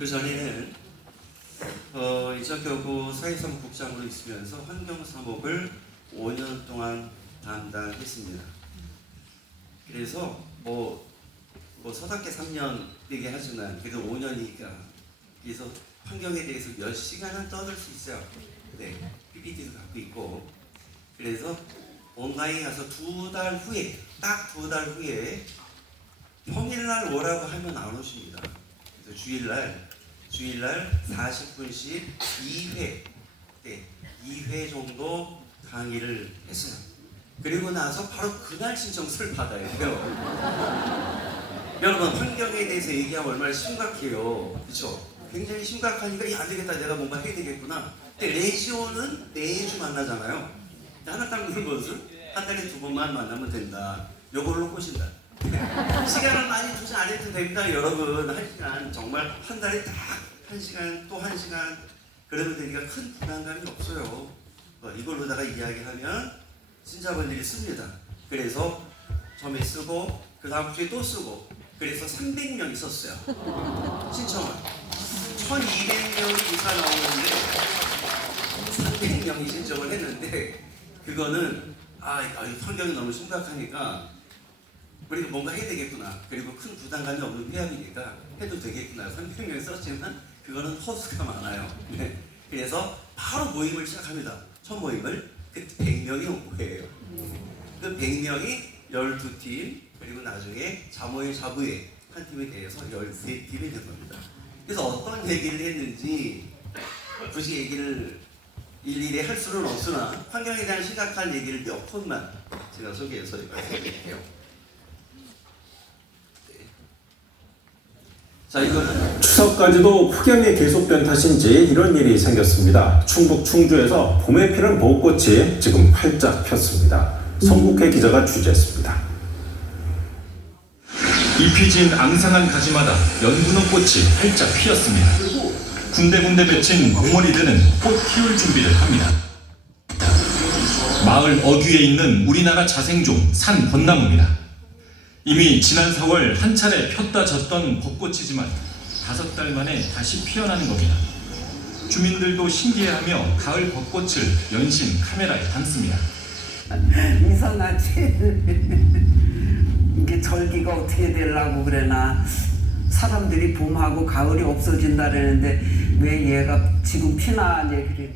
그 전에는 이적교구 사회사무국장으로 있으면서 환경사목을 5년 동안 담당했습니다. 그래서 뭐 서답게 3년 얘기하지만 그래도 5년이니까 그래서 환경에 대해서 몇 시간은 떠들 수 있어요. 네, PPT도 갖고 있고. 그래서 본가에 가서 딱 두 달 후에 평일날 오라고 하면 안 오십니다. 그래서 주일날 40분씩 2회 정도 강의를 했어요. 그리고 나서 바로 그날 신청서를 받아야 돼요. 여러분, 환경에 대해서 얘기하면 얼마나 심각해요. 그렇죠? 굉장히 심각하니까 안 되겠다, 내가 뭔가 해야 되겠구나. 근데 레지오는 매주 만나잖아요. 하나 딱 누른 것은 한 달에 2번만 만나면 된다. 요걸로 보신다. 시간을 많이 투자 안 해도 됩니다, 여러분. 1시간, 정말 한 달에 딱 1시간, 또 1시간 그러면 되니까 큰 부담감이 없어요. 이걸로다가 이야기하면 신자분들이 씁니다. 그래서 처음에 쓰고 그 다음 주에 또 쓰고 그래서 300명이 썼어요. 신청을 1200명이 이사 나오는데 300명이 신청을 했는데 그거는 환경이 너무 심각하니까 우리가 뭔가 해야 되겠구나. 그리고 큰 부담감이 없는 회합이니까 해도 되겠구나. 300명이 썼지만 그거는 허수가 많아요. 네. 그래서 바로 모임을 시작합니다. 첫 모임을 그 100명이 온 거예요. 그 100명이 12팀 그리고 나중에 자부회 한 팀에 대해서 13팀이 된 겁니다. 그래서 어떤 얘기를 했는지 굳이 얘기를 일일이 할 수는 없으나 환경에 대한 심각한 얘기를 몇 분만 제가 소개해서 말씀드릴게요. 자, 이거는 추석까지도 폭염이 계속된 탓인지 이런 일이 생겼습니다. 충북 충주에서 봄에 피는 벚꽃이 지금 활짝 폈습니다. 성국회 기자가 취재했습니다. 잎이 진 앙상한 가지마다 연분홍 꽃이 활짝 피었습니다. 군데군데 맺힌 몽월이들은 꽃 피울 준비를 합니다. 마을 어귀에 있는 우리나라 자생종 산 벚나무입니다. 이미 지난 4월 한 차례 폈다 졌던 벚꽃이지만 5달 만에 다시 피어나는 겁니다. 주민들도 신기해하며 가을 벚꽃을 연신 카메라에 담습니다. 이상하지? 이게 절기가 어떻게 되려고 그래나. 사람들이 봄하고 가을이 없어진다 그러는데 왜 얘가 지금 피나 얘기를.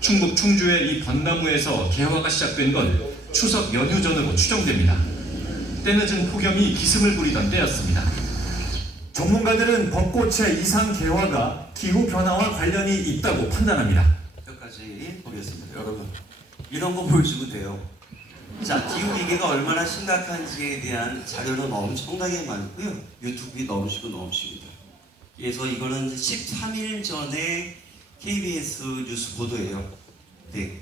충북 충주의 이 벚나무에서 개화가 시작된 건 추석 연휴 전으로 추정됩니다. 때늦은 폭염이 기승을 부리던 때였습니다. 전문가들은 벚꽃의 이상 개화가 기후 변화와 관련이 있다고 판단합니다. 여기까지 보겠습니다. 여러분, 이런 거 보여주면 돼요. 자, 기후 위기가 얼마나 심각한지에 대한 자료는 엄청나게 많고요. 유튜브에 넘치고. 그래서 이거는 13일 전에 KBS 뉴스 보도예요. 네.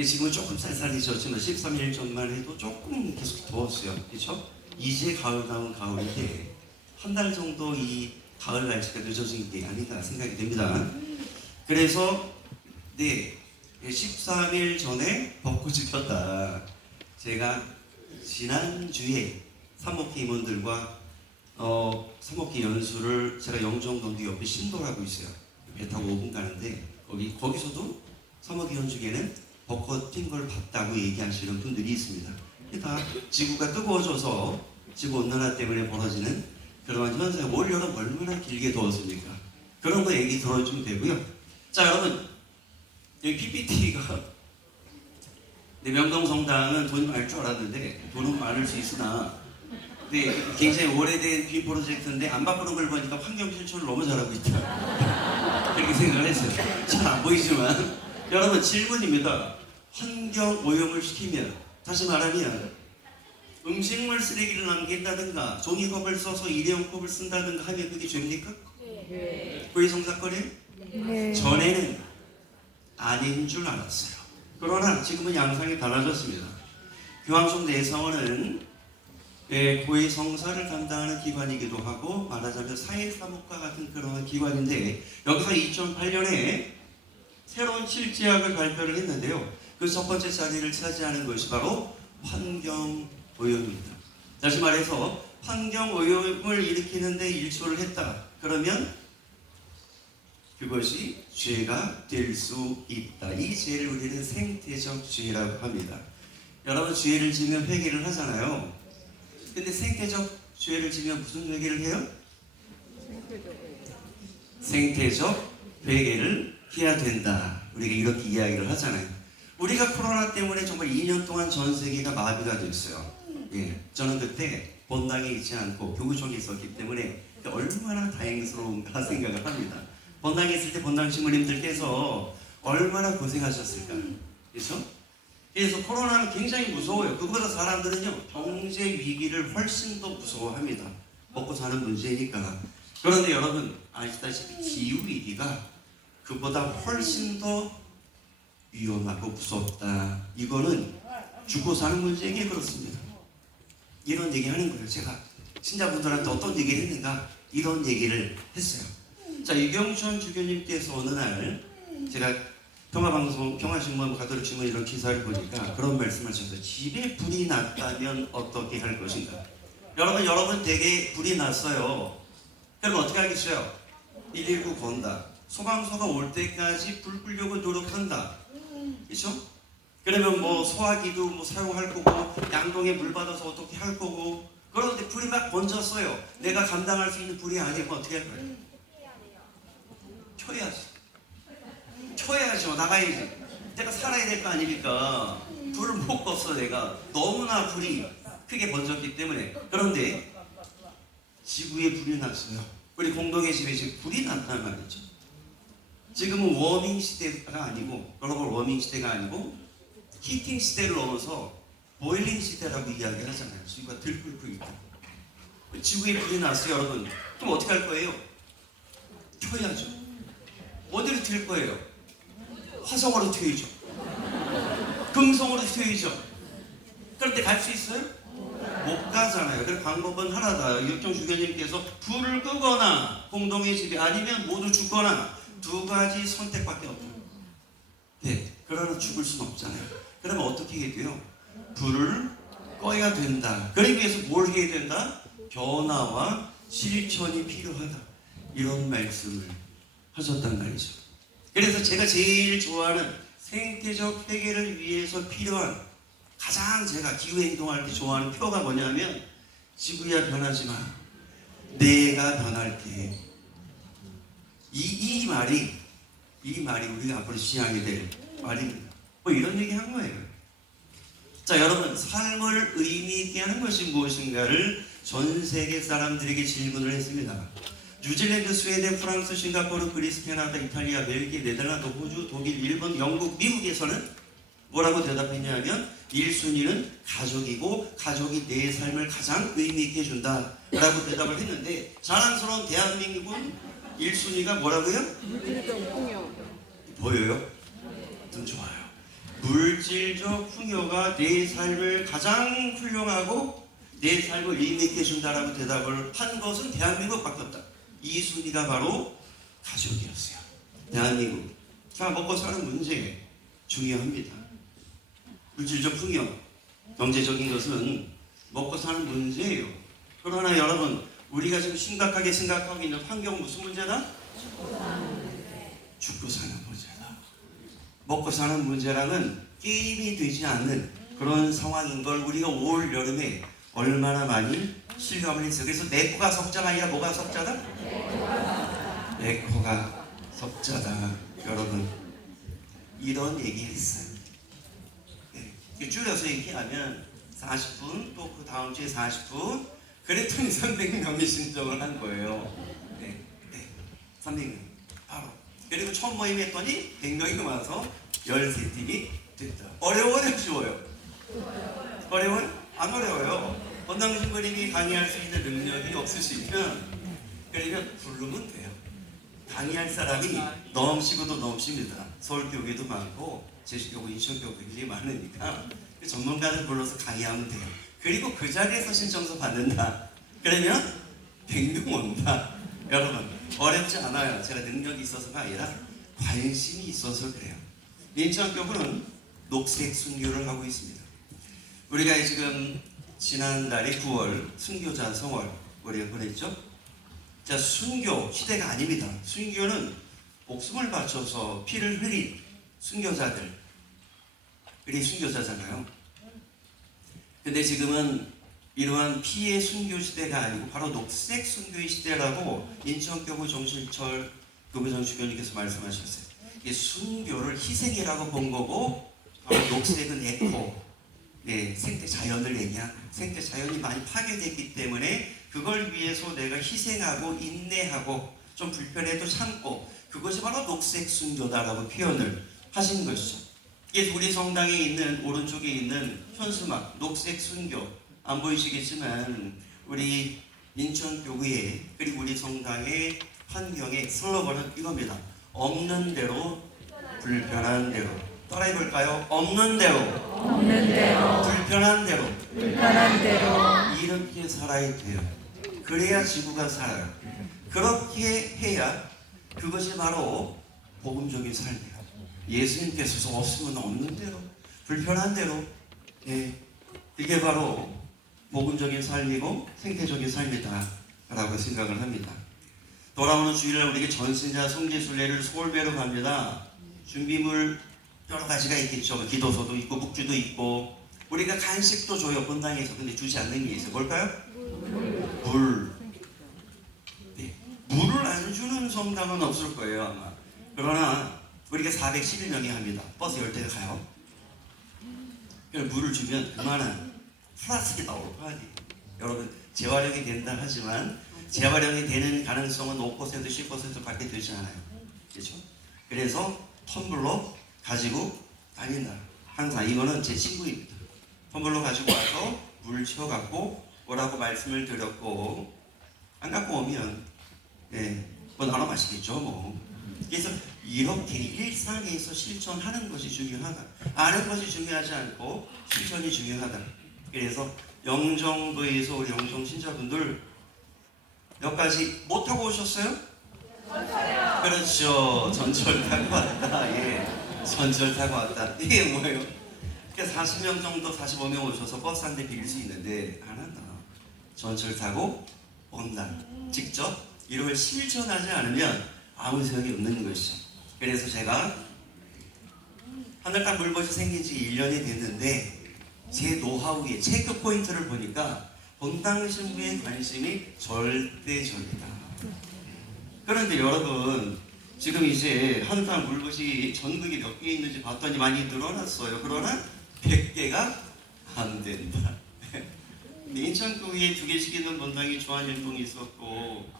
지금은 조금 쌀쌀이 졌지만 13일 전만 해도 조금 계속 더웠어요. 그렇죠? 이제 가을다운 가을인데 한 달 정도 이 가을 날씨가 늦어진 게 아닌가 생각이 됩니다. 그래서 13일 전에 벚꽃이 폈다. 제가 지난주에 사목회 임원들과 사목회 연수를 제가 영종동도 옆에 신도라고 있어요. 배 타고 5분 가는데 거기서도 사목회 연수에는 벚꽃 핀 걸 봤다고 얘기하시는 분들이 있습니다. 다 지구가 뜨거워져서 지구온난화 때문에 벌어지는 그러한 현상. 올 여름 얼마나 길게 더웠습니까? 그런 거 얘기 들어주면 되고요. 자, 여러분, 여기 PPT가 명동성당은 돈이 많을 줄 알았는데 돈은 많을 수 있으나 굉장히 오래된 비 프로젝트인데 안 바꾸는 걸 보니까 환경 실천을 너무 잘하고 있다. 그렇게 생각을 했어요. 잘 안 보이지만 여러분, 질문입니다. 환경 오염을 시키면, 다시 말하면 음식물 쓰레기를 남긴다든가 종이컵을 써서 일회용컵을 쓴다든가 하면 그게 죄입니까? 네. 고해성 사건이에요? 네. 전에는 아닌 줄 알았어요. 그러나 지금은 양상이 달라졌습니다. 교황청 내성원은 고해성사를 담당하는 기관이기도 하고 말하자면 사회사무과 같은 그런 기관인데 여기서 2008년에 새로운 실제학을 발표를 했는데요. 그 첫 번째 자리를 차지하는 것이 바로 환경오염입니다. 다시 말해서 환경오염을 일으키는데 일조를 했다. 그러면 그것이 죄가 될 수 있다. 이 죄를 우리는 생태적 죄라고 합니다. 여러분, 죄를 지으면 회개를 하잖아요. 근데 생태적 죄를 지으면 무슨 회개를 해요? 생태적 회개를 해야 된다. 우리가 이렇게 이야기를 하잖아요. 우리가 코로나 때문에 정말 2년 동안 전 세계가 마비가 됐어요. 예, 저는 그때 본당에 있지 않고 교구청에 있었기 때문에 얼마나 다행스러운가 생각을 합니다. 본당에 있을 때 본당 신부님들께서 얼마나 고생하셨을까. 그렇죠? 그래서 코로나는 굉장히 무서워요. 그보다 사람들은요, 경제 위기를 훨씬 더 무서워합니다. 먹고 사는 문제니까. 그런데 여러분 아시다시피 기후 위기가 그보다 훨씬 더 위험하고 무섭다. 이거는 죽고 사는 문제이기에 그렇습니다. 이런 얘기 하는 거예요. 제가 신자분들한테 어떤 얘기를 했는가, 이런 얘기를 했어요. 자, 이경천 주교님께서 어느 날 제가 평화방송, 평화신문, 가톨릭신문 이런 기사를 보니까 그런 말씀을 하셨어요. 집에 불이 났다면 어떻게 할 것인가. 여러분 댁에 불이 났어요. 그럼 어떻게 하겠어요? 119 건다. 소방서가 올 때까지 불 끄려고 노력한다. 그렇죠? 그러면 뭐 소화기도 뭐 사용할 거고, 양동에 물 받아서 어떻게 할 거고. 그런데 불이 막 번졌어요. 내가 감당할 수 있는 불이 아니면 어떻게 할 거예요? 켜야죠. 나가야지. 내가 살아야 될 거 아닙니까? 불을 못 껐어. 내가 너무나 불이 크게 번졌기 때문에. 그런데 지구에 불이 났어요. 우리 공동의 집에 지금 불이 났단 말이죠. 지금은 워밍 시대가 아니고, 글로벌 워밍 시대가 아니고 히팅 시대를 넘어서 보일링 시대라고 이야기를 하잖아요. 지구가 들끓고 있다. 지구에 불이 났어요, 여러분. 그럼 어떻게 할 거예요? 켜야죠. 어디로 튈 거예요? 화성으로 튀어야죠. 금성으로 튀어야죠. 그런데 갈 수 있어요? 못 가잖아요. 그래서 방법은 하나다. 이경천 주교님께서 불을 끄거나 공동의 집에, 아니면 모두 죽거나, 두 가지 선택밖에 없다. 네, 그러나 죽을 수는 없잖아요. 그러면 어떻게 해야 돼요? 불을 꺼야 된다. 그러기 위해서 뭘 해야 된다? 변화와 실천이 필요하다. 이런 말씀을 하셨단 말이죠. 그래서 제가 제일 좋아하는 생태적 회개를 위해서 필요한, 가장 제가 기후행동할 때 좋아하는 표가 뭐냐면, 지구야 변하지 마, 내가 변할게. 이 말이 우리가 앞으로 시행하게 될 말입니다. 뭐 이런 얘기 한 거예요. 자, 여러분, 삶을 의미 있게 하는 것이 무엇인가를 전 세계 사람들에게 질문을 했습니다. 뉴질랜드, 스웨덴, 프랑스, 싱가포르, 그리스, 캐나다, 이탈리아, 벨기에, 네덜란드, 호주, 독일, 일본, 영국, 미국에서는 뭐라고 대답했냐면, 1순위는 가족이고, 가족이 내 삶을 가장 의미 있게 해준다 라고 대답을 했는데, 자랑스러운 대한민국은 1순위가 뭐라고요? 물질적 풍요. 보여요? 좀 좋아요. 물질적 풍요가 내 삶을 가장 훌륭하고 내 삶을 의미 있게 해준다라고 대답을 한 것은 대한민국밖에 없다. 2순위가 바로 가족이었어요. 대한민국. 자, 먹고 사는 문제 중요합니다. 물질적 풍요, 경제적인 것은 먹고 사는 문제예요. 그러나 여러분, 우리가 지금 심각하게 생각하고 있는 환경은 무슨 문제다? 죽고 사는 문제다. 먹고 사는 문제랑은 게임이 되지 않는 그런 상황인 걸 우리가 올 여름에 얼마나 많이 실감을 했어요. 그래서 내 코가 석자가 아니라 뭐가 석자다? 내 코가 석자다. 여러분, 이런 얘기를 했어요. 네. 줄여서 얘기하면 40분, 또 그 다음 주에 40분, 그랬더니 300명이 신청을 한 거예요. 네, 300명. 바로. 그리고 처음 모임 했더니 100명이 와서 13팀이 됐다. 어려워요, 쉬워요? 어려워요? 안 어려워요. 권당 신부님이 강의할 수 있는 능력이 없으시면, 그러면 부르면 돼요. 강의할 사람이 넘치고도 넘칩니다. 서울교회도 많고 제주교구, 인천교구 굉장히 많으니까 전문가를 불러서 강의하면 돼요. 그리고 그 자리에서 신청서 받는다. 그러면 100명 온다. 여러분, 어렵지 않아요. 제가 능력이 있어서가 아니라 관심이 있어서 그래요. 인천교구는 녹색 순교를 하고 있습니다. 우리가 지금 지난달에 9월 순교자 성월 우리가 보냈죠? 자, 순교 시대가 아닙니다. 순교는 목숨을 바쳐서 피를 흘린 순교자들이 순교자잖아요. 근데 지금은 이러한 피의 순교 시대가 아니고 바로 녹색 순교의 시대라고 인천교구 정실철 교구장 주교님께서 말씀하셨어요. 이게 순교를 희생이라고 본 거고, 바로 녹색은 에코, 생태 자연을 얘기한, 생태 자연이 많이 파괴됐기 때문에 그걸 위해서 내가 희생하고 인내하고 좀 불편해도 참고, 그것이 바로 녹색 순교다라고 표현을 하신 것이죠. 이게 우리 성당에 있는 오른쪽에 있는 현수막 녹색 순교, 안 보이시겠지만 우리 인천교구의 그리고 우리 성당의 환경의 슬로건은 이겁니다. 없는 대로 불편한 대로. 따라해볼까요? 없는 대로 불편한 대로 이렇게 살아야 돼요. 그래야 지구가 살아요. 그렇게 해야 그것이 바로 복음적인 삶이에요. 예수님께서 없으면 없는 대로, 불편한 대로, 이게 바로 복음적인 삶이고 생태적인 삶이다 라고 생각을 합니다. 돌아오는 주일날 우리에게 전신자 성지순례를 서울배로 갑니다. 준비물 여러 가지가 있겠죠. 기도서도 있고 묵주도 있고, 우리가 간식도 줘요, 본당에서. 근데 주지 않는 게 있어요. 뭘까요? 물. 물을 안 주는 성당은 없을 거예요, 아마. 그러나 우리가 411명이 합니다. 버스 10대가 가요. 물을 주면 그만한 플라스틱이 나올 거 아니에요. 여러분, 재활용이 된다 하지만 재활용이 되는 가능성은 5%, 10%밖에 되지 않아요. 그렇죠? 그래서 텀블러 가지고 다닌다. 항상 이거는 제 친구입니다. 텀블러 가지고 와서 물 채워갖고 오라고 말씀을 드렸고, 안 갖고 오면 뭐 나눠 마시겠죠 뭐. 그래서 이렇게 일상에서 실천하는 것이 중요하다. 아는 것이 중요하지 않고 실천이 중요하다. 그래서 영종도에서 우리 영종 신자분들 몇 가지 못 타고 오셨어요? 전철이요. 그렇죠. 전철 타고 왔다. 전철 타고 왔다. 이게 뭐예요? 40명 정도, 45명 오셔서 버스 한 대 빌릴 수 있는데 안 한다. 전철 타고 온다. 직접 이걸 실천하지 않으면 아무 소용이 없는 것이죠. 그래서 제가 하늘땅 물벗이 생긴 지 1년이 됐는데 제 노하우에 체크 포인트를 보니까 본당 신부의 관심이 절대적이다. 그런데 여러분, 지금 이제 하늘땅 물벗이 전국에 몇 개 있는지 봤더니 많이 늘어났어요. 그러나 100개가 안 된다. 인천구에 2개씩 있는 본당이 주한일동이 있었고,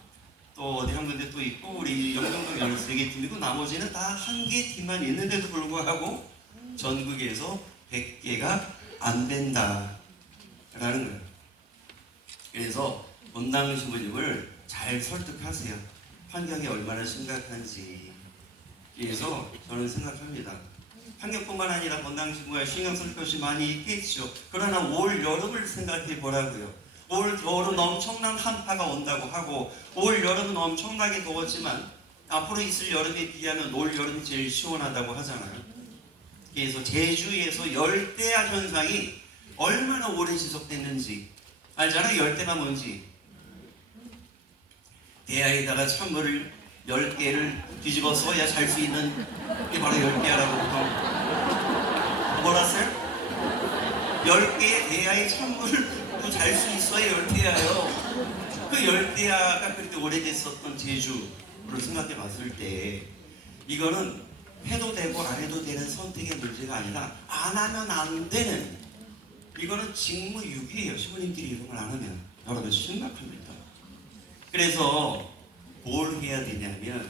또 어디 한 군데 또 있고, 우리 영종동 13개 팀이고, 나머지는 다 1개 팀만 있는데도 불구하고 전국에서 100개가 안 된다 라는 거예요. 그래서 본당 신부님을 잘 설득하세요. 환경이 얼마나 심각한지. 그래서 저는 생각합니다. 환경뿐만 아니라 본당 신부가 신경 쓸 것이 많이 있겠죠. 그러나 올 여름을 생각해 보라고요. 올 겨울은 엄청난 한파가 온다고 하고, 올 여름은 엄청나게 더웠지만 앞으로 있을 여름에 비하면 올 여름이 제일 시원하다고 하잖아요. 그래서 제주에서 열대야 현상이 얼마나 오래 지속됐는지 알잖아요. 열대가 뭔지. 대야에다가 찬물을 10개를 뒤집어 써야 잘 수 있는 게 바로 열대야라고 보통 몰랐어요? 10개의 대야에 찬물을 잘 수 있어야 열대야예요. 그 열대야가 그렇게 오래됐었던 제주를 생각해 봤을 때 이거는 해도 되고 안 해도 되는 선택의 문제가 아니라 안 하면 안 되는, 이거는 직무유기예요. 시부님들이 이런 걸 안 하면. 여러분, 심각합니다. 그래서 뭘 해야 되냐면,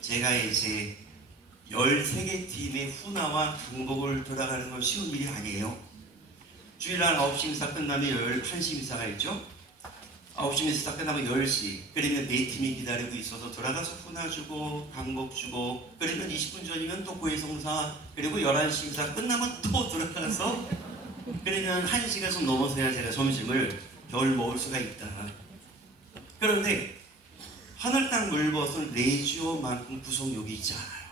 제가 이제 13개 팀의 훈화와 강복을 돌아가는 건 쉬운 일이 아니에요. 주일날 9시 미사 끝나면 11시 미사가 있죠. 9시 미사 끝나면 10시. 그러면 4팀이 기다리고 있어서 돌아가서 훈화 주고 강복 주고, 그러면 20분 전이면 또 고해성사, 그리고 11시 미사 끝나면 또 돌아가서, 그러면 1시가 좀 넘어서야 제가 점심을 겨울 먹을 수가 있다. 그런데 하늘땅 물벗은 레지오만큼 구속력이 있지 않아요.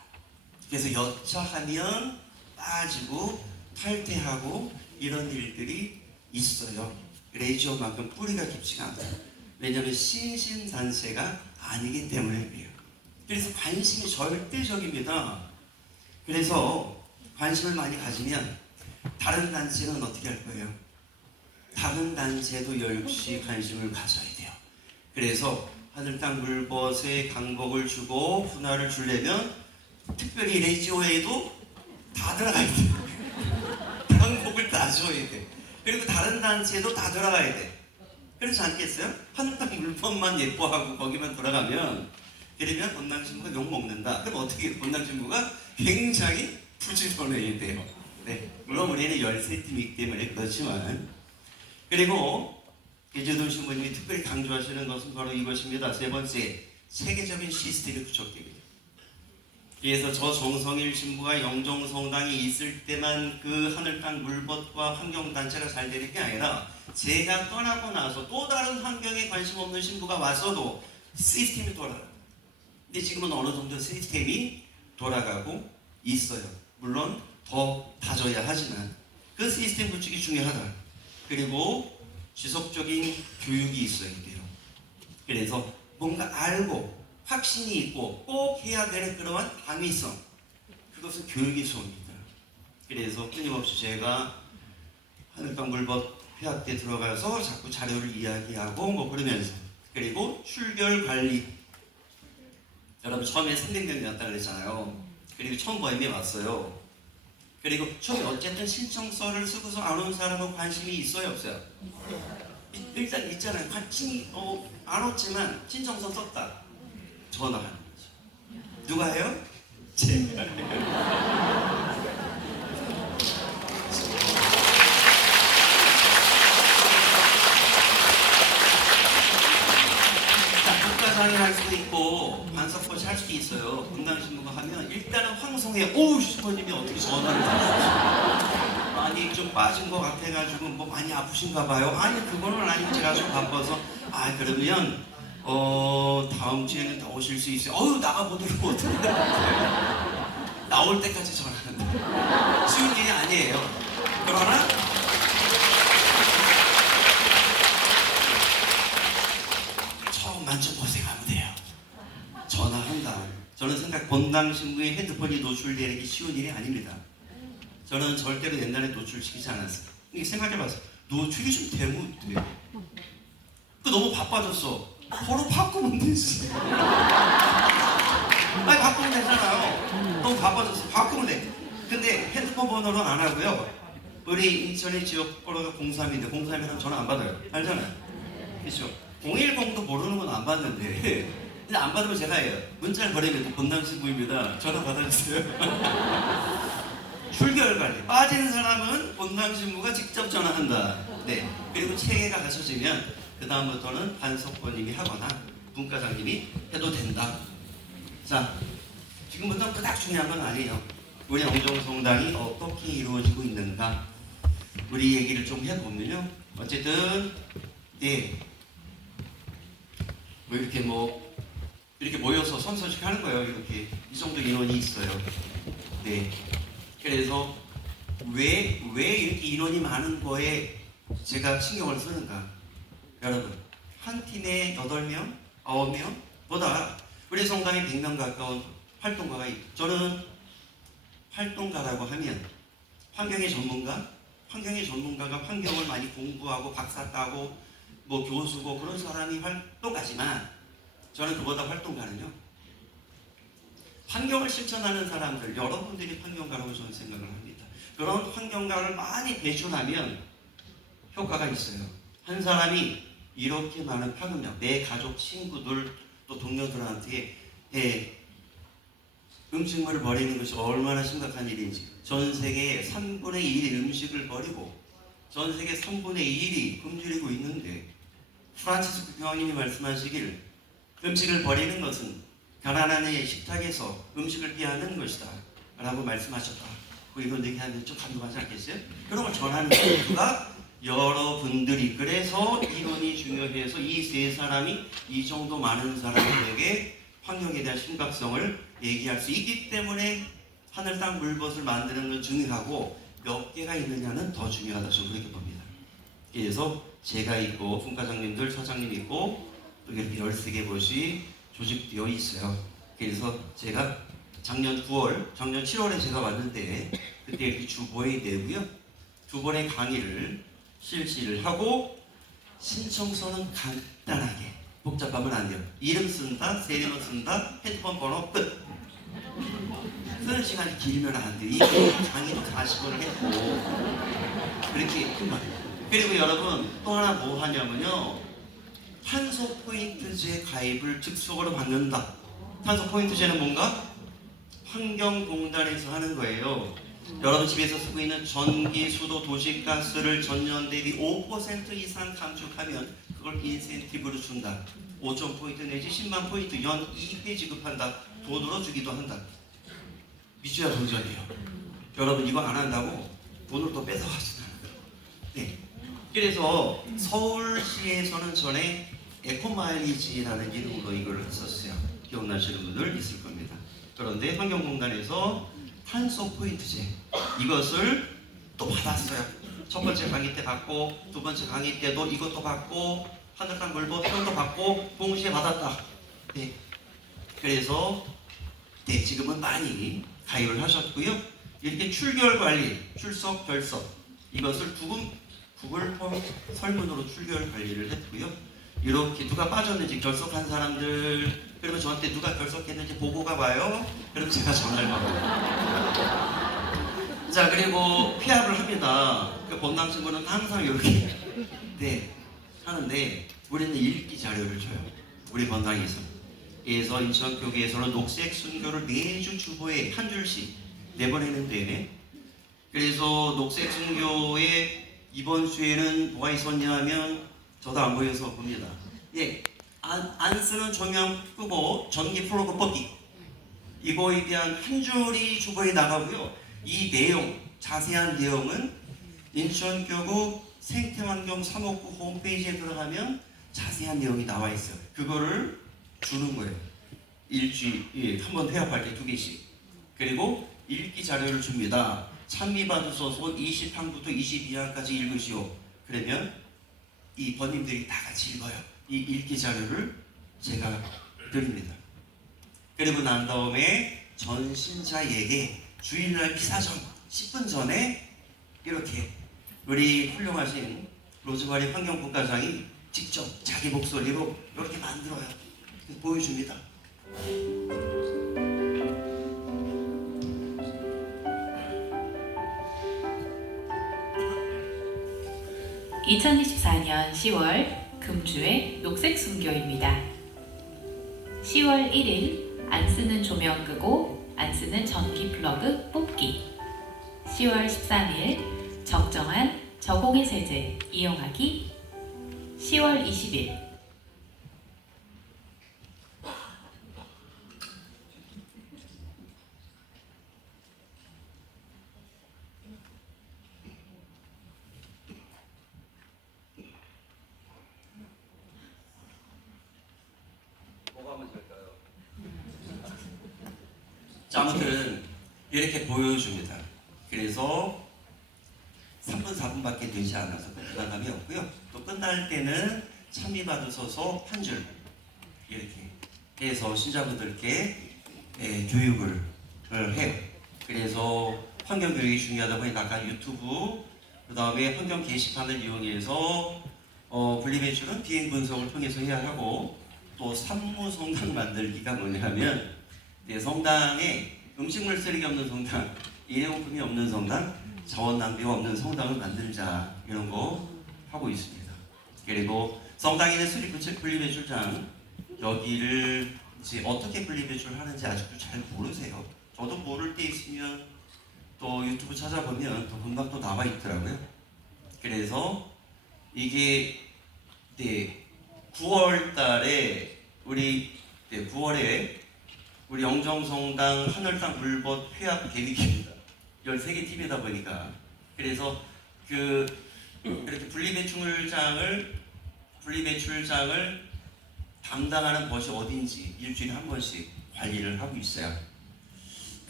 그래서 여차하면 빠지고 탈퇴하고 이런 일들이 있어요. 레지오만큼 뿌리가 깊지가 않아요. 왜냐하면 신신단체가 아니기 때문에 그래요. 그래서 관심이 절대적입니다. 그래서 관심을 많이 가지면 다른 단체는 어떻게 할 거예요? 다른 단체도 역시 관심을 가져야 돼요. 그래서 하늘 땅 물벗에 강복을 주고 훈화를 주려면 특별히 레지오에도 다 들어가야 돼. 강복을 다 줘야 돼. 그리고 다른 단체도 다 들어가야 돼. 그렇지 않겠어요? 하늘 땅 물벗만 예뻐하고 거기만 돌아가면, 그러면 본당신부가 욕먹는다. 그럼 어떻게 해요? 본당신부가 굉장히 부지런해야 돼요. 네, 물론 우리는 13팀이기 때문에 그렇지만. 그리고 이재돈 신부님이 특별히 강조하시는 것은 바로 이것입니다. 세 번째, 체계적인 시스템이 부족됩니다. 그래서 저 정성일 신부가 영종성당이 있을 때만 그 하늘 땅 물벗과 환경단체가 잘 되는 게 아니라 제가 떠나고 나서 또 다른 환경에 관심 없는 신부가 와서도 시스템이 돌아가요. 근데 지금은 어느 정도 시스템이 돌아가고 있어요. 물론 더 다져야 하지만 그 시스템 구축이 중요하다. 그리고 지속적인 교육이 있어야 돼요. 그래서 뭔가 알고 확신이 있고 꼭 해야 되는 그러한 당위성, 그것은 교육의 수업입니다. 그래서 끊임없이 제가 하늘땅 물벗 회학 때 들어가서 자꾸 자료를 이야기하고 뭐 그러면서, 그리고 출결 관리, 여러분 처음에 300명이 왔다 그랬잖아요. 그리고 처음 모임에 왔어요. 그리고 처음에 어쨌든 신청서를 쓰고서 안 온 사람은 관심이 있어요, 없어요? 일단 있잖아요. 관심이 안 왔지만 신청서 썼다. 전화하는 거죠. 누가 해요? 제가 해요. 국가장이 할 수도 있고 반석꽃이 할 수도 있어요. 분당신부가 하면 일단은 황송해. 오우, 신부님이 어떻게 전화를 받았어요? 많이 좀 빠진 것 같아가지고 뭐 많이 아프신가 봐요. 아니 그거는 아니고 제가 좀 바빠서 그러면 다음 주에는 더 오실 수 있어요. 나가보도록 어떻게 나올 때까지 전화하는데 쉬운 일이 아니에요. 그러나 처음만 좀 고생하면 돼요. 전화한다. 저는 본당 신부의 핸드폰이 노출되는 게 쉬운 일이 아닙니다. 저는 절대로 옛날에 노출시키지 않았어요. 이게 생각해봤어요. 노출이 좀 되면 돼요. 너무 바빠졌어. 바로 바꾸면 되지. 바꾸면 되잖아요. 너무 바빠졌어. 바꾸면 돼. 근데 핸드폰 번호로 안 하고요. 우리 인천의 지역 번호가 03인데 03이라면 전화 안 받아요. 알잖아요. 그렇죠? 010도 모르는 건 안 받는데, 근데 안 받으면 제가 해요. 문자를 보내면 본당신부입니다. 전화 받아주세요. 출결 관리. 빠진 사람은 본당신부가 직접 전화한다. 네. 그리고 체계가 갖춰지면 그 다음부터는 반석권님이 하거나 분과장님이 해도 된다. 자, 지금부터 그닥 중요한 건 아니에요. 우리 영종성당이 어떻게 이루어지고 있는가, 우리 얘기를 좀 해보면요. 어쨌든 네, 이렇게 모여서 선서식 하는 거예요. 이렇게 이 정도 인원이 있어요. 네. 그래서 왜 이렇게 인원이 많은 거에 제가 신경을 쓰는가? 여러분, 한 팀에 8명, 9명 보다 우리 성당에 100명 가까운 활동가가 있고, 저는 활동가라고 하면 환경의 전문가가 환경을 많이 공부하고 박사 따고 뭐 교수고 그런 사람이 활동가지만, 저는 그보다 활동가는요, 환경을 실천하는 사람들, 여러분들이 환경가라고 저는 생각을 합니다. 그런 환경가를 많이 배출하면 효과가 있어요. 한 사람이 이렇게 많은 파급력, 내 가족, 친구들, 또 동료들한테 음식물을 버리는 것이 얼마나 심각한 일인지, 전 세계의 3분의 1이 음식을 버리고 전 세계 3분의 1이 굶주리고 있는데, 프란치스코 교황님이 말씀하시길 음식을 버리는 것은 가난한 이의 식탁에서 음식을 피하는 것이다 라고 말씀하셨다. 이런 얘기하면 좀 감동하지 않겠어요? 그런 걸 전하는 이유가 여러분들이, 그래서 이론이 중요해서 이 세 사람이 이 정도 많은 사람들에게 환경에 대한 심각성을 얘기할 수 있기 때문에 하늘 땅 물벗을 만드는 건 중요하고, 몇 개가 있느냐는 더 중요하다, 저는 그렇게 봅니다. 그래서 제가 있고 분과장님들, 사장님 있고 또 이렇게 13개 곳이 조직되어 있어요. 그래서 제가 작년 7월에 제가 왔는데 그때 이렇게 주보에 내고요. 두 번의 강의를 실시를 하고 신청서는 간단하게 복잡하면 안 돼요. 이름 쓴다, 세리만 쓴다, 핸드폰 번호 끝. 쓰는 시간이 길면 안 돼요. 이게 강의도 40번을 했고 그렇게 금방. 그리고 여러분 또 하나 뭐 하냐면요. 탄소 포인트제 가입을 즉석으로 받는다. 탄소 포인트제는 뭔가? 환경공단에서 하는 거예요. 여러분 집에서 쓰고 있는 전기, 수도, 도시가스를 전년 대비 5% 이상 감축하면 그걸 인센티브로 준다. 5천 포인트 내지 10만 포인트 연 2회 지급한다. 돈으로 주기도 한다. 미주야 동전이에요. 여러분 이거 안 한다고 돈을 또 뺏어가시는 거예요. 네. 그래서 서울시에서는 전에 에코마일리지라는 이름으로 이걸 했었어요. 기억나시는 분들 있을 겁니다. 그런데 환경공단에서 탄소 포인트제 이것을 또 받았어요. 첫 번째 강의 때 받고 두 번째 강의 때도 이것도 받고 하늘땅 물보 이것도 받고 동시에 받았다. 네. 그래서 네, 지금은 많이 가입을 하셨고요. 이렇게 출결 관리, 출석, 결석 이것을 구글 폼 설문으로 출결 관리를 했고요. 이렇게 누가 빠졌는지 결석한 사람들 그러면 저한테 누가 결석했는지 보고가 와요. 그럼 제가 전화를 받아요. 자 그리고 피합을 합니다. 그 본당 친구는 항상 이렇게 네 하는데 우리는 읽기 자료를 줘요. 우리 본당에서. 그래서 인천교계에서는 녹색 순교를 매주 주보에 한 줄씩 내보내는데 그래서 녹색 순교에 이번 주에는 뭐가 있었냐 하면 저도 안 보여서 봅니다. 예, 안 쓰는 조명 끄고 전기 플러그 뽑기 이거에 대한 한 줄이 주보에 나가고요. 이 내용, 자세한 내용은 인천교구 생태환경 359 홈페이지에 들어가면 자세한 내용이 나와 있어요. 그거를 주는 거예요. 일주일에 한 번 회합할 때 2개씩. 그리고 읽기 자료를 줍니다. 찬미받으소서 20항부터 22항까지 읽으시오. 그러면 이 번님들이 다 같이 읽어요. 이 읽기 자료를 제가 드립니다. 그리고 난 다음에 전신자에게 주일날 기사전 10분 전에 이렇게 우리 훌륭하신 로즈마리 환경국가장이 직접 자기 목소리로 이렇게 만들어요. 그래서 보여줍니다. 2024년 10월 금주의 녹색 순교입니다. 10월 1일 안 쓰는 조명 끄고 안 쓰는 전기 플러그 뽑기. 10월 13일 적정한 저공해 세제 이용하기. 10월 20일 자, 아무튼 이렇게 보여줍니다. 그래서 3분 4분밖에 되지 않아서 부담감이 없고요. 또 끝날 때는 찬미받으소서 한 줄 이렇게 해서 신자분들께 교육을 해요. 그래서 환경교육이 중요하다 보니 아까 유튜브 그 다음에 환경 게시판을 이용해서 분리배출은 비행 분석을 통해서 해야 하고 또 산무성당 만들기가 뭐냐면 성당에 음식물 쓰레기 없는 성당, 일회용품이 없는 성당, 자원 낭비가 없는 성당을 만들자 이런 거 하고 있습니다. 그리고 성당에 있는 분리배출장 여기를 이제 어떻게 분리배출하는지 아직도 잘 모르세요. 저도 모를 때 있으면 또 유튜브 찾아보면 또 금방 또 나와 있더라고요. 그래서 이게 9월달에 우리 9월에 우리 영정성당 하늘땅 물벗 회합 계획입니다. 13개 팀이다 보니까 그래서 이렇게 분리배출장을 담당하는 것이 어딘지 일주일에 한 번씩 관리를 하고 있어요.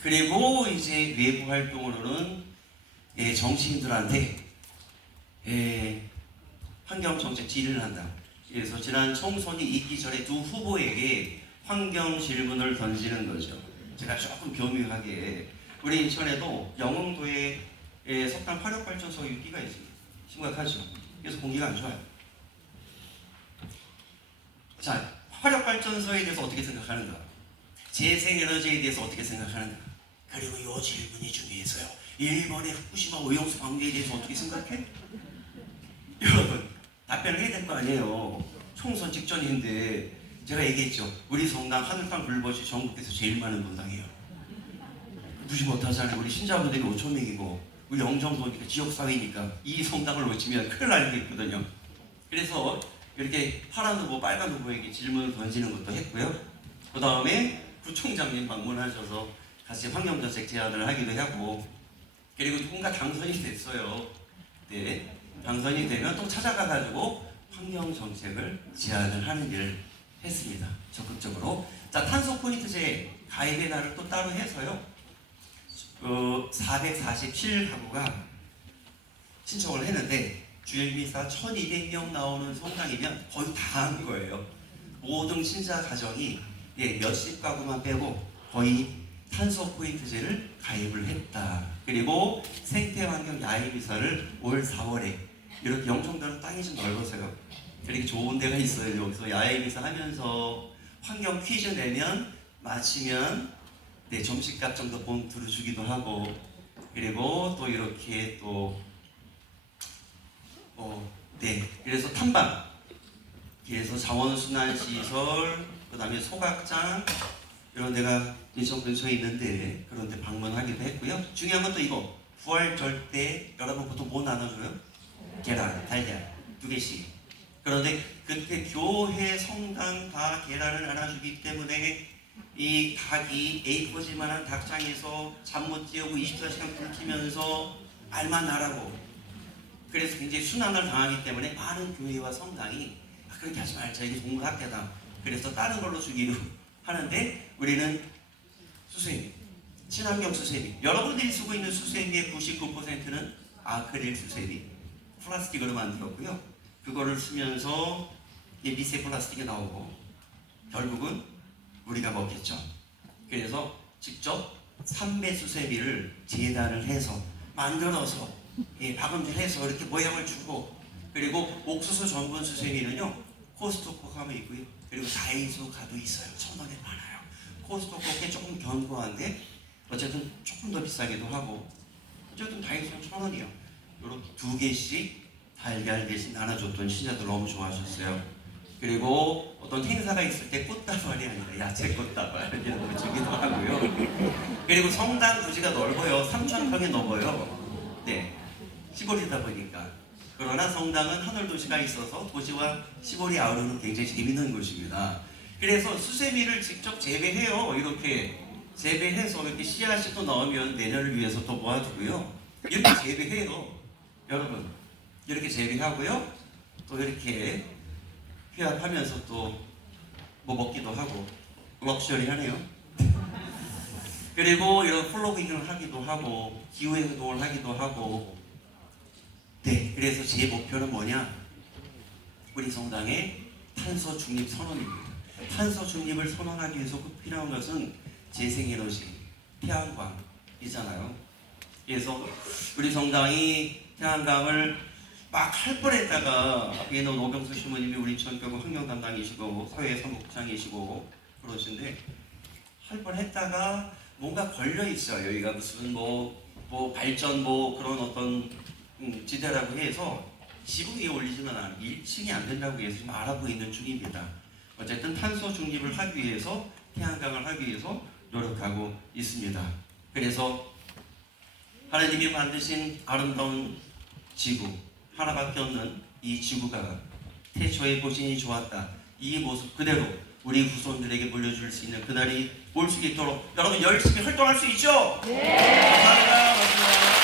그리고 이제 외부 활동으로는 정치인들한테 환경정책 질의를 한다. 그래서 지난 총선이 있기 전에 두 후보에게 환경 질문을 던지는 거죠. 제가 조금 교묘하게 우리 인천에도 영흥도에 석탄 화력발전소 유기가 있습니다. 심각하죠. 그래서 공기가 안 좋아요. 자, 화력발전소에 대해서 어떻게 생각하는가? 재생에너지에 대해서 어떻게 생각하는가? 그리고 이 질문이 중요해서요. 일본의 후쿠시마 오염수 방류에 대해서 어떻게 생각해? 여러분, 답변을 해야 될 거 아니에요. 총선 직전인데 제가 얘기했죠. 우리 성당 하늘땅 불벗이 전국에서 제일 많은 분당이에요. 무시 못하잖아요. 우리 신자분들이 5천 명이고 우리 영종도니까 지역사회니까 이 성당을 놓치면 큰일 날 게 있거든요. 그래서 이렇게 파란 후보, 빨간 후보에게 질문을 던지는 것도 했고요. 그 다음에 구청장님 방문하셔서 같이 환경정책 제안을 하기도 하고, 그리고 누군가 당선이 됐어요. 네, 당선이 되면 또 찾아가가지고 환경정책을 제안을 하는 일을 했습니다. 적극적으로. 자, 탄소 포인트제 가입의 날을 또 따로 해서요. 447가구가 신청을 했는데 주일미사 1200명 나오는 성당이면 거의 다 한 거예요. 모든 신자 가정이 몇십 가구만 빼고 거의 탄소 포인트제를 가입을 했다. 그리고 생태환경 야외미사를 올 4월에 이렇게 영종도는 땅이 좀 넓어서요. 이렇게 좋은 데가 있어요. 여기서 야외미사 하면서 환경 퀴즈 내면 마치면 점심값 정도 봉투를 주기도 하고, 그리고 또 이렇게 또 그래서 탐방, 그래서 자원순환시설, 그 다음에 소각장 이런 데가 인천 근처에 있는데 그런 데 방문하기도 했고요. 중요한 건 또 이거 부활절 때 여러분 보통 뭐 나눠줘요? 계란, 달걀 2개씩. 그런데 그때 교회, 성당 다 계란을 나눠주기 때문에 이 닭이 A4지만한 닭장에서 잠 못 재우고 24시간 굶기면서 알만 나라고, 그래서 굉장히 순환을 당하기 때문에 많은 교회와 성당이 그렇게 하지 말자, 이게 동물학대다, 그래서 다른 걸로 주기로 하는데 우리는 수세미, 친환경 수세미, 여러분들이 쓰고 있는 수세미의 99%는 아크릴 수세미, 플라스틱으로 만들었고요. 그거를 쓰면서 미세 플라스틱이 나오고 결국은 우리가 먹겠죠. 그래서 직접 삼배 수세미를 재단을 해서 만들어서 박음질해서 이렇게 모양을 주고, 그리고 옥수수 전분 수세미는요 코스트코 가면 있고요. 그리고 다이소 가도 있어요. 1,000원에 많아요. 코스트코께 조금 견고한데 어쨌든 조금 더 비싸기도 하고, 어쨌든 다이소는 1,000원이요. 이렇게 2개씩 달걀 대신 나눠줬던 신자들 너무 좋아하셨어요. 그리고 어떤 행사가 있을 때 꽃다발이 아니라 야채 꽃다발 이런 거 주기도 하고요. 그리고 성당 부지가 넓어요. 3,000평이 넘어요. 네, 시골이다 보니까. 그러나 성당은 하늘 도시가 있어서 도시와 시골이 아우르는 굉장히 재밌는 곳입니다. 그래서 수세미를 직접 재배해요. 이렇게 재배해서 이렇게 씨앗이 또 나오면 내년을 위해서 또 모아두고요. 이렇게 재배해요. 여러분, 이렇게 재배하고요. 또 이렇게 휴합하면서 또 뭐 먹기도 하고 럭셔리하네요. 그리고 이런 플로깅을 하기도 하고 기후행동을 하기도 하고. 네, 그래서 제 목표는 뭐냐? 우리 성당의 탄소 중립 선언입니다. 탄소 중립을 선언하기 위해서 꼭 필요한 것은 재생에너지, 태양광이잖아요. 그래서 우리 성당이 태양광을 막 할 뻔했다가 앞에는 오병수 신부님이 우리 인천교구 환경 담당이시고 사회 사무국장이시고 그러신데 할 뻔했다가 뭔가 걸려 있어요. 여기가 무슨 뭐 발전 그런 어떤 지대라고 해서 지붕 위에 올리지는 않아요. 1층이 안 된다고 해서 지금 알아보고 있는 중입니다. 어쨌든 탄소 중립을 하기 위해서, 태양광을 하기 위해서 노력하고 있습니다. 그래서 하나님이 만드신 아름다운 지구, 하나밖에 없는 이 지구가 태초에 보시니 좋았다, 이 모습 그대로 우리 후손들에게 물려줄 수 있는 그날이 올 수 있도록 여러분 열심히 활동할 수 있죠? 네. 감사합니다.